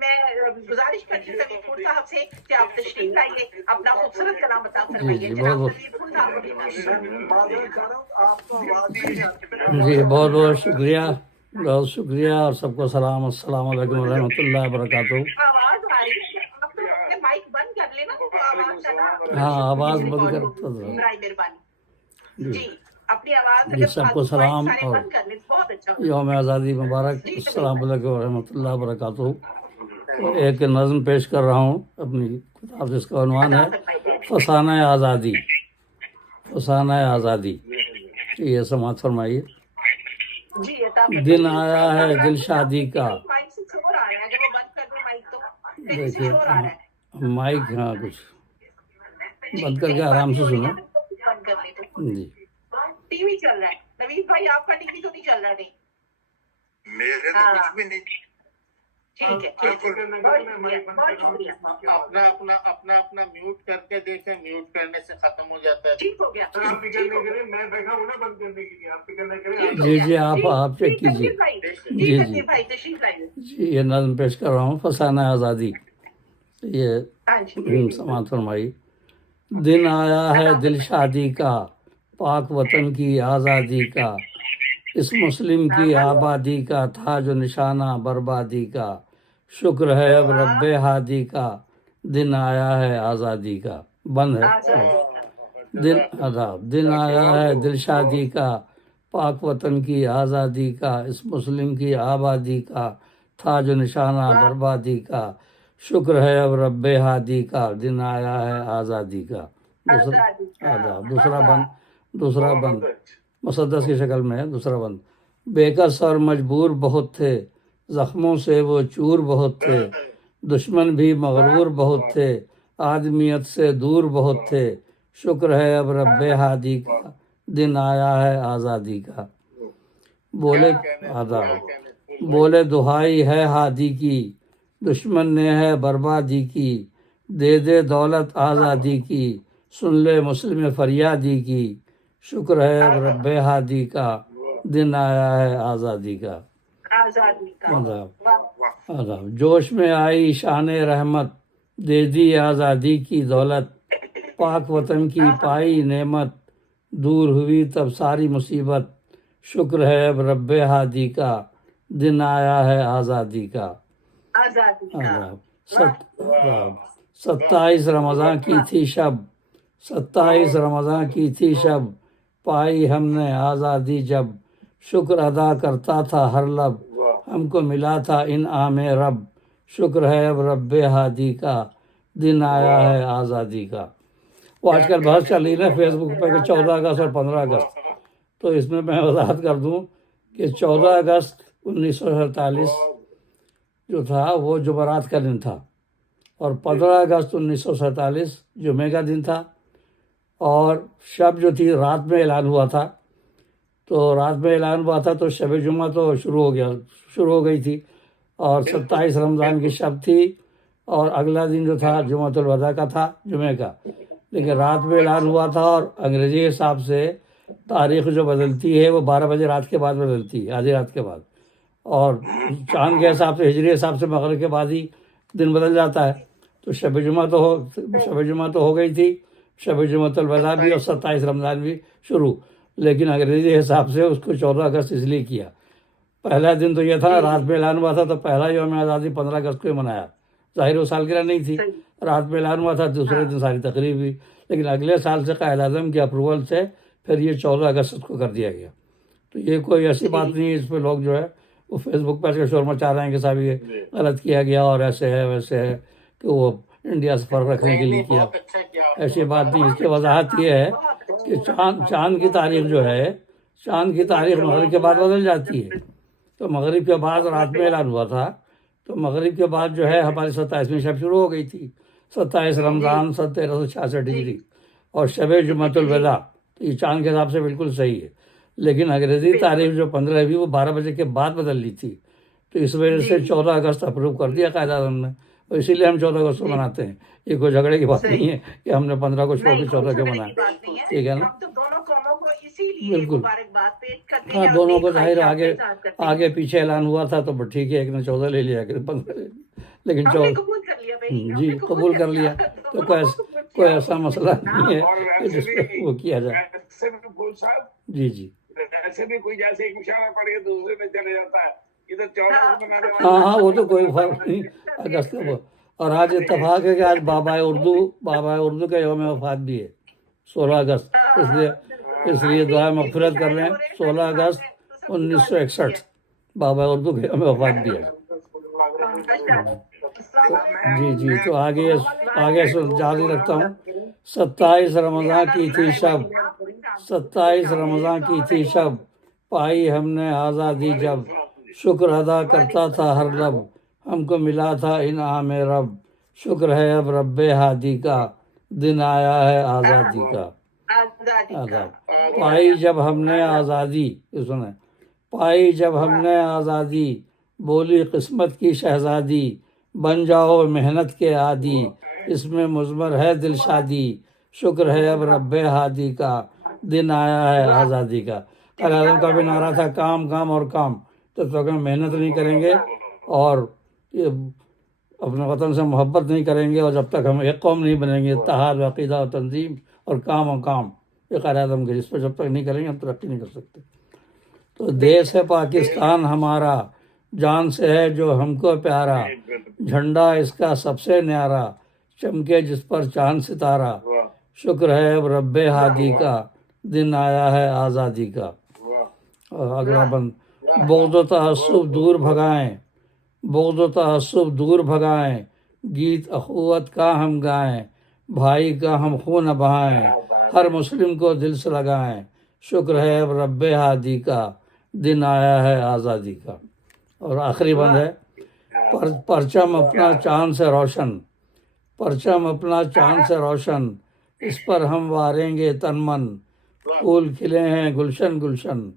میں گزارش کرتی ہوں سبھی پھول صاحب سے کہ آپ تشریف لائیے، اپنا خوبصورت کلام عطا فرمائیے۔ جناب سبھی پھول صاحب کو بھی جی بہت بہت شکریہ، بہت شکریہ، اور سب کو سلام، السلام علیکم ورحمۃ اللہ وبرکاتہ۔ آواز آ رہی ہے، آپ تو اپنے مائک بند کر لینا تو آواز کا نا ہاں آواز بند ریکارڈ کرتا ہوگی، تھا برائے مہربانی۔ جی جی اپنی آواز جی، اگر سب کو مائک سلام سارے اور بند کر لیں تو بہت اچھا ہوگا۔ یوم آزادی مبارک، جی السلام علیکم ورحمۃ اللہ وبرکاتہ۔ تو ایک نظم پیش کر رہا ہوں اپنی کتاب، جس کا عنوان ہے فسانہ آزادی، فسانہ آزادی۔ یہ سماعت فرمائیے۔ جی عطا دن فرمائیے۔ آیا ہے دل شادی کا، مائک سے شور آ رہا ہے، اگر وہ بند کر دیں مائک تو کہیں سے دیکھیے شور آ رہا ہے۔ مائک، ہاں کچھ جی بند کر کے آرام سے سنیں۔ بند کر دیں تو جی ٹی وی چل رہا ہے، نوید بھائی آپ کا ٹی وی تو نہیں چل رہا؟ نہیں میرے تو کچھ بھی نہیں۔ ٹھیک ہے، بہت شکریہ۔ اپنا میوٹ کر کے دیکھیں، میوٹ کرنے سے ختم ہو جاتا ہے۔ ٹھیک ہو گیا، آپ فکر نہ کریں، میں بیٹھا ہوں نا بند کرنے کے لیے، آپ فکر نہ کریں۔ جی جی، آپ چیک کیجیے۔ جی جی جی بھائی تشریف لائیے۔ جی، یہ نظم پیش کر رہا ہوں فسانہ آزادی، یہ ہاں جی سماعت فرمائی۔ دن آیا ہے دل شادی کا، پاک وطن کی آزادی کا، اس مسلم کی آبادی کا تھا جو نشانہ بربادی کا، شکر ہے اب رب ہادی کا، دن آیا ہے آزادی کا۔ بند ہے دن آیا ہے دل شادی کا، پاک وطن کی آزادی کا، اس مسلم کی آبادی کا تھا جو نشانہ بربادی کا، شکر ہے اب رب ہادی کا، دن آیا ہے آزادی کا۔ دوسرا بند مسدس کی شکل میں ہے، دوسرا بند۔ بےکس اور مجبور بہت تھے، زخموں سے وہ چور بہت تھے، دشمن بھی مغرور بہت تھے، آدمیت سے دور بہت تھے، شکر ہے اب رب ہادی کا، دن آیا ہے آزادی کا۔ بولے دہائی ہے ہادی کی، دشمن نے ہے بربادی کی، دے دے دولت آزادی کی، سن لے مسلم فریادی کی، شکر ہے اب رب ہادی کا، دن آیا ہے آزادی کا۔ جوش میں آئی شان رحمت، دے دی آزادی کی دولت، پاک وطن کی پائی نعمت، دور ہوئی تب ساری مصیبت، شکر ہے اب رب ہادی کا، دن آیا ہے آزادی کا۔ 27 رمضان کی تھی شب، 27 رمضان کی تھی شب، پائی ہم نے آزادی جب، شکر ادا کرتا تھا ہر لب، ہم کو ملا تھا انعام رب، شکر ہے اب رب ہادی کا، دن آیا ہے آزادی کا۔ وہ آج کل بہت چل رہی ہے نا فیس بک پہ کہ 14 اگست اور 15 اگست، تو اس میں وضاحت کر دوں کہ 14 اگست 1947 جو تھا وہ جمعرات کا دن تھا، اور 15 اگست 1947 جمعے کا دن تھا، اور شب جو تھی رات میں اعلان ہوا تھا، تو رات میں اعلان ہوا تھا تو شب جمعہ تو شروع ہو گئی تھی، اور 27 رمضان کی شب تھی، اور اگلا دن جو تھا جمعۃ الوداع کا تھا، جمعے کا، لیکن رات میں اعلان ہوا تھا، اور انگریزی حساب سے تاریخ جو بدلتی ہے وہ 12 بجے رات کے بعد بدلتی ہے، آدھی رات کے بعد، اور چاند کے حساب سے ہجری حساب سے مغرب کے بعد ہی دن بدل جاتا ہے، تو شب جمعہ تو ہو گئی تھی، شب جمعۃ الوداع بھی اور 27 رمضان بھی شروع، لیکن انگریزی حساب سے اس کو 14 اگست اس لیے کیا۔ پہلا دن تو یہ تھا نا، رات میں اعلان ہوا تھا تو پہلا یوم آزادی 15 اگست کو ہی منایا، ظاہر وہ سالگرہ نہیں تھی، رات میں اعلان ہوا تھا، دوسرے دن ساری تقریب ہوئی، لیکن اگلے سال سے قائد اعظم کے اپروول سے پھر یہ 14 اگست کو کر دیا گیا۔ تو یہ کوئی ایسی بات نہیں ہے، اس پہ لوگ جو ہے وہ فیس بک پر شور مچا رہے ہیں کہ صاحب یہ غلط کیا گیا اور ایسے ہے ویسے ہے، کہ وہ انڈیا سے فرق رکھنے کے لیے کیا، ایسی بات نہیں۔ اس کی وضاحت یہ ہے کہ چاند کی تاریخ جو ہے، چاند کی تاریخ مغرب کے بعد بدل جاتی ہے، تو مغرب کے بعد رات میں اعلان ہوا تھا، تو مغرب کے بعد جو ہے ہماری 27ویں شب شروع ہو گئی تھی، 27 رمضان 1366 ہجری، اور شب جمعۃ الوداع، تو یہ چاند کے حساب سے بالکل صحیح ہے، لیکن انگریزی تاریخ جو 15 ہوئی وہ 12 بجے کے بعد بدل لی تھی، تو اس وجہ سے 14 اگست اپروو کر دیا قائد اعظم نے، اور اسی لیے ہم 14 اگست کو مناتے ہیں۔ یہ کوئی جھگڑے کی بات نہیں ہے کہ ہم نے 15 کو چھوڑ کے 14 کے منائے، ٹھیک ہے نا؟ بالکل، ہاں دونوں کو ظاہر آگے پیچھے اعلان ہوا تھا تو ٹھیک ہے، ایک نے 14 لے لیا، ایک نے 15 لے لیا، لیکن ہم نے قبول کر لیا بھائی، ہم جی نے قبول کر لیا تو کوئی ایسا مسئلہ نہیں ہے اور کہ جس پہ وہ کیا جائے. ویسے بھی پھول صاحب جی جی ایسے بھی کوئی جیسے ایک اشارہ پڑ کے دوسرے میں چلے جاتا ہے. ادھر 14 بنانے ہاں ہاں وہ تو کوئی فرق نہیں اگست کو. اور آج اتفاق ہے کہ آج بابا اردو کا یوم وفات بھی ہے 16 اگست. اس لیے دعا مغفرت کر لیں. 16 اگست 1961 بابا اردو کے یوم وفات بھی ہے. جی جی تو آگے جاری رکھتا ہوں. 27 رمضان کی تھی شب، 27 رمضان کی تھی شب، پائی ہم نے آزادی جب، شکر ادا کرتا تھا ہر لب، ہم کو ملا تھا انعام رب، شکر ہے اب رب ہادی کا، دن آیا ہے آزادی کا. آزاد پائی جب ہم نے آزادی، سنیں، پائی جب ہم نے آزادی، بولی قسمت کی شہزادی، بن جاؤ محنت کے عادی، اس میں مضمر ہے دل شادی، شکر ہے اب رب ہادی کا، دن آیا ہے آزادی کا. قائد اعظم کا بھی نعرہ تھا کام کام اور کام. جب تک ہم محنت نہیں کریں گے اور اپنے وطن سے محبت نہیں کریں گے اور جب تک ہم ایک قوم نہیں بنیں گے، اتحاد عقیدہ و تنظیم اور کام یہ قائد اعظم کے، جس پہ جب تک نہیں کریں گے ہم ترقی نہیں کر سکتے. تو دیش ہے پاکستان ہمارا، جان سے ہے جو ہم کو پیارا، جھنڈا اس کا سب سے نیارا، چمکے جس پر چاند ستارہ، شکر ہے اب رب ہادی کا، دن آیا ہے آزادی کا. اور اگلا بند، بغض و تعصب دور بھگائیں، بغض و تعصب دور بھگائیں، گیت اخوت کا ہم گائیں، بھائی کا ہم خون بہائیں، ہر مسلم کو دل سے لگائیں، شکر ہے اب رب ہادی کا، دن آیا ہے آزادی کا. اور آخری بند ہے، پرچم اپنا چاند سے روشن، پرچم اپنا چاند سے روشن، اس پر ہم واریں گے تن من، پھول کھلے ہیں گلشن گلشن،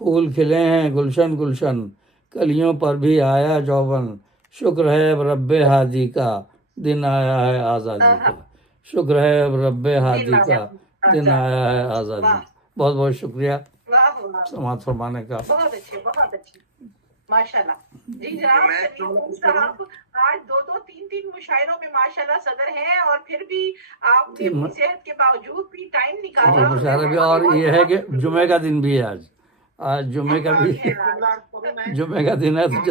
پھول کھلے ہیں گلشن گلشن، کلیوں پر بھی آیا جوبن، شکر ہے اب رب ہادی کا، دن آیا ہے آزادی کا. شکر ہے اب رب ہادی کا، دن آیا ہے آزادی کا. بہت بہت شکریہ سماعت فرمانے کا. بہت اچھے ماشاء اللہ. جی جناب سلیم صاحب، آج 2-3 مشاعروں میں ماشاء اللہ صدر ہیں اور پھر بھی آپ نے اپنی صحت کے باوجود بھی ٹائم نکالا. مشاعرہ بھی، اور یہ ہے کہ جمعے کا دن بھی ہے آج جمعے کا بھی، جمعے کا دن ہے تو